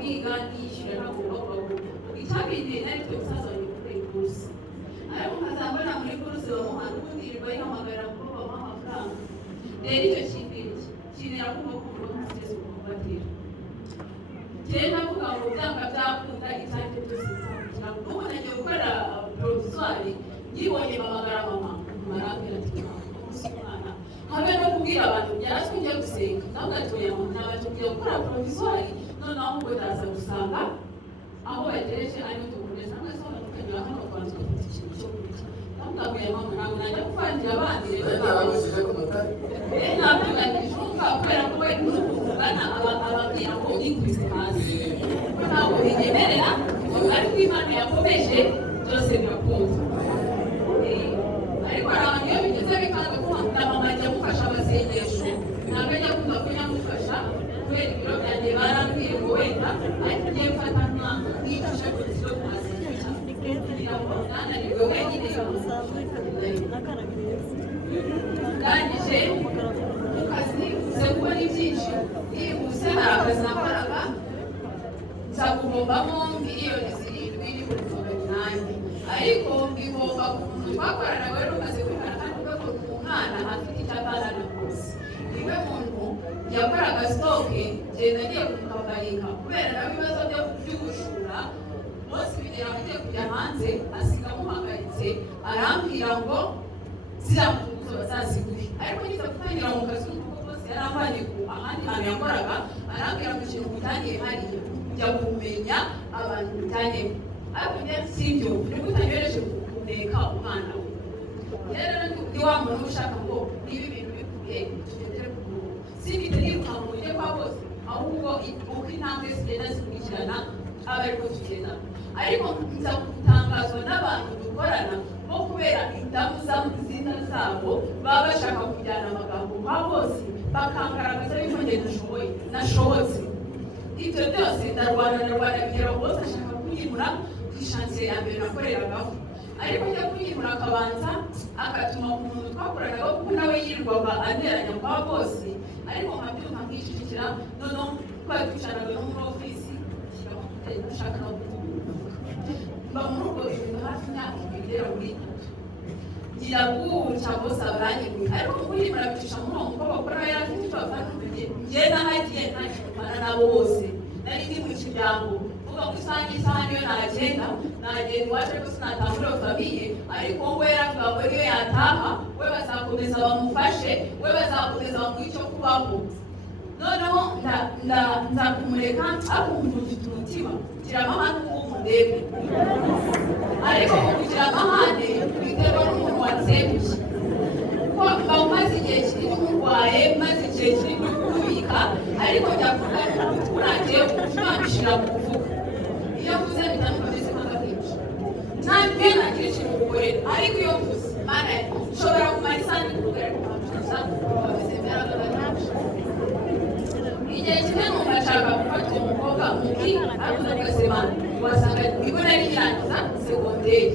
kwiga niyishyura ntabwo icyabindi ariko umusaza wanjye kuri kursi ariko nkazambona muri kursi bamuhanda ubundi yirirwa yihamagara ngo bamuha amafaranga rero icyo kinera kumva kumva muteze kubatira njyewe navuga ngo byanga byakunda icyaricyo cyose kugira ngo n'ubu nagiye gukora provisoire yibonye mamagara mama marambwira ati umunsi umwana habe no kubwira abantu yaratwe njya gusenga ntabwo atuye mu ntara tugiye gukora provisoire noneho ahubwo ndaza gusanga aho bagereje ariho tukomeza namwe se tukanyura hano kwanza ufite ikintu cyo kurya ntabwo mama ntabwo najya kuvangira abandi rero nabashije ku matari ntabwo nagishunga kubera ko we n'ukuvugana ababwira ko yikubise hasi ntabwo binyemerera ariko Imana yakomeje byose birakunda ariko hari abantu iyo bigeze bikanga kumva mama ajya amufasha amasengesho ntabwo ajya kumva ko yamufasha kubera ibiro byanjye barambwiye ngo wenda ariko ugiye gufata nk'icyo ku kiro kumasengesho kugira ngo nananirwe wenyine ndangije mu kazi uze kubona ibyinshi yihuse hari akazi nakoraga nza kugombamo miliyoni 7 n'ibihumbi 8 ariko mbigomba ku muntu twakorana rero umaze kwikana kandi ubwo umwana afite icyatanana rwose niwe muntu yakoraga sitoke genda agiye kumukabarika kubera nawe ibibazo by'ubushura bose bigera agiye kujya hanze asiga amuhagaritse arambwira ngo ziramutuzo bazaziguhe ariko ngize gutangira mu kazi kuko bose yaramvanye ku ahandi hantu yakoraga arambwira ngo ikintu mutangiye hariya kujya kumenya abantu mutangiye ariko njye sibyo nibwo utanyohereje kuneka umwana we rero ni wa muntu ushaka ngo niba ibintu bikubiye tugendere ku murongo simbite niruka mu buryo kwa bose ahubwo uko intambwe zigenda zikurikirana aba ariko tugenda ariko nza gutangazwa n'abantu dukorana bo kubera indamu z'amazina zabo baba bashaka kujyana amagambo kwa bose bakangaragaza yuko njye nashobotse ibyo byose ndarwana bigera bose ashaka kunyimura ku ishansiye ya mbere nakoreragaho ariko njya kunyimura akabanza agatuma ku muntu twakoranaga kuko nawe yirirwaga aneranya kwa bose ariko nkabyumva nkishikira noneho twari twicaraga no muri ofisi shyiramo tutari dushaka no mba muri ubwo bintu hafi imyaka igera muri 3 ngira gutya bose baranyiguye ariko kuri murabicisha muri uwo mukobwa bakora yari afite icyo bavanumye njye nahagiye ntakimana nabo bose nari ndi mu kiryango uvuga ngo isaha niyo nagenda iwacu ariko sinatangura famiye ariko we yaravuga ngo niyo yataha we bazakomeza bamufashe we bazakomeza bamuha icyo kubaho noneho nzakumureka akumva ufite umutima gira amahane uwo mundebe ariko kugira amahane biterwa n'umuntu watsebuye kuko mba umaze igihe kinini murwaye maze igihe kinini kubika ariko byavuga urangiye ushobora mu mufuka iyo mvuze bitandukanye zimanga kenshi ntabwo nagira ikintu gukorera ariko iyo mvuze mana nshobora kumara isaha n'ikurugarira kumacuza bameze byaragaragaje igihe kimwe numva nshaka gufata uwo mukobwa mubi ariko ndagasemana wasanga ibona rirangiza segonderi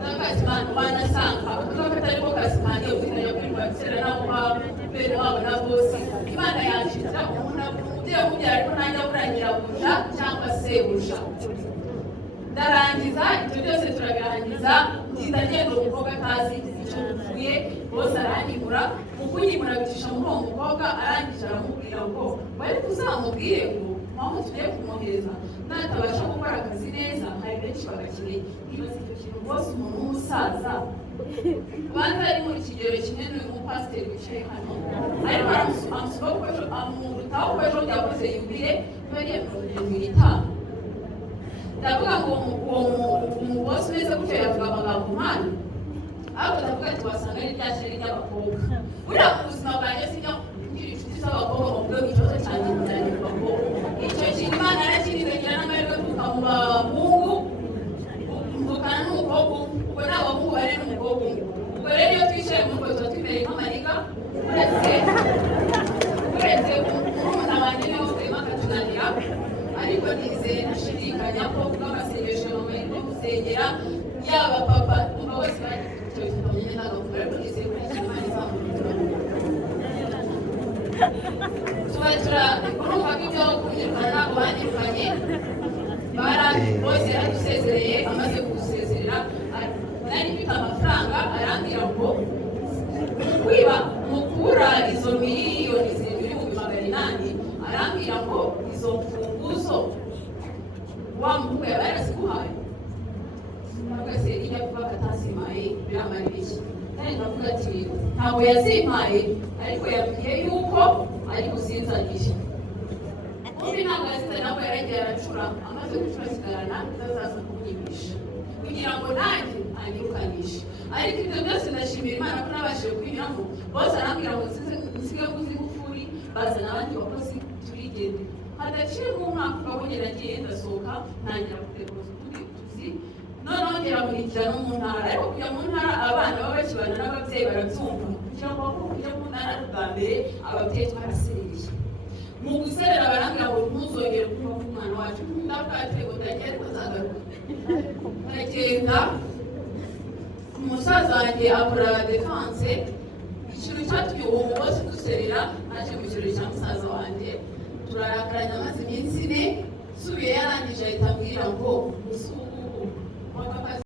n'akasimana wanasanga akaba katarimo kasimana iyo uzajya kwirwakira naho bene wabo na bosi imana yanshinja umubyeyi umubyara ariko najya kurangira buja cyangwa se buja ndarangiza ibyo byose turabirangiza nziza ngenda umukobwa atazi icyo dupfuye bose aranyimura mu kunyimura bicisha muri uwo mukobwa arangije aramubwira ngo bari kuzamubwire ngo mpamvu tugiye kumwohereza natabasha gukora akazi neza hari benshi bagakeneye ibaza icyo kintu rwose umuntu w'umusaza ubanza ari muri kigero kimwe n'uyu mupasiteri wicaye hano ariko amurutaho ko ejo byakoze yubire bariya 75 ndavuga ngo umubosi umeze gutyo yavuga amagambo mpano ariko ndavuga ati wasanga ari rya shyari ry'abakobwa buriya mu buzima bwanjye sinjya kugira inshuti z'abakobwa mu buryo bw'ikibazo cyanjye bijyanye n'abakobwa icyo kintu imana yarakirizagira n'amahirwe tuka mu bahungu mvukana n'umukobwa ubwo ni abahungu bari n'umukobwa umwe ubwo rero iyo twicaye mu rugo tuba twibereye nk'amarika uretse umwana wanjye niwe wavuyemo akatunanira ariko nizeye nashidikanya ko bw'amasengesho bambaye no gusengera yaba papa umva wese bagize icyo kitamenya n'agafuka ariko nizeye ko imana izamukura tuba urumva ko ibyo kunyirukana ntabwo banyirukanye bose yaradusezereye, amaze kudusezerera nari mfite amafaranga arambwira ngo kwiba mukura izo miliyoni zirindwi mu 800, arambwira ngo izo mfunguzo wa muhungu yaba yaraziguhaye. Nagase ijya kuba katasimaye biramara iki, kandi ndavuga ati ntabwo yazimpaye, ariko yabwiye yuko ari buzinzanire. Undi ntabwo yazizanye, ntabwo yaragiye aracura, amaze gucura sigarana itazaza kunyimisha kugira ngo nanjye anyirukanishe. Ariko ibyo byose ndashimira Imana ko nabashije kubinyuramo. Bose arambwira ngo nsige kuzi gufuri, bazana abandi bakozi turigende. Hadaciye mu mwaka ukabonye nagiye ndasohoka ntangira guteguza tuzi, noneho ngera kurikira no mu ntara. Ariko kujya mu ntara abana baba bakibana n'ababyeyi barabyumva, kugira ngo kujya mu ntara bwa mbere ababyeyi twarasereye. Mu guserera barambwira ngo ntuzongere kuva ku mwana wacu, ndabwatego ndagiye ariko nzagaruka. Ndagenda umusaza wanjye akora defense, ikintu cyatumye uwo mugozi duserera aje mu kirori cya musaza wanjye, turarakaranya amaze iminsi 4, subiye yarangije ahita ambwira ngo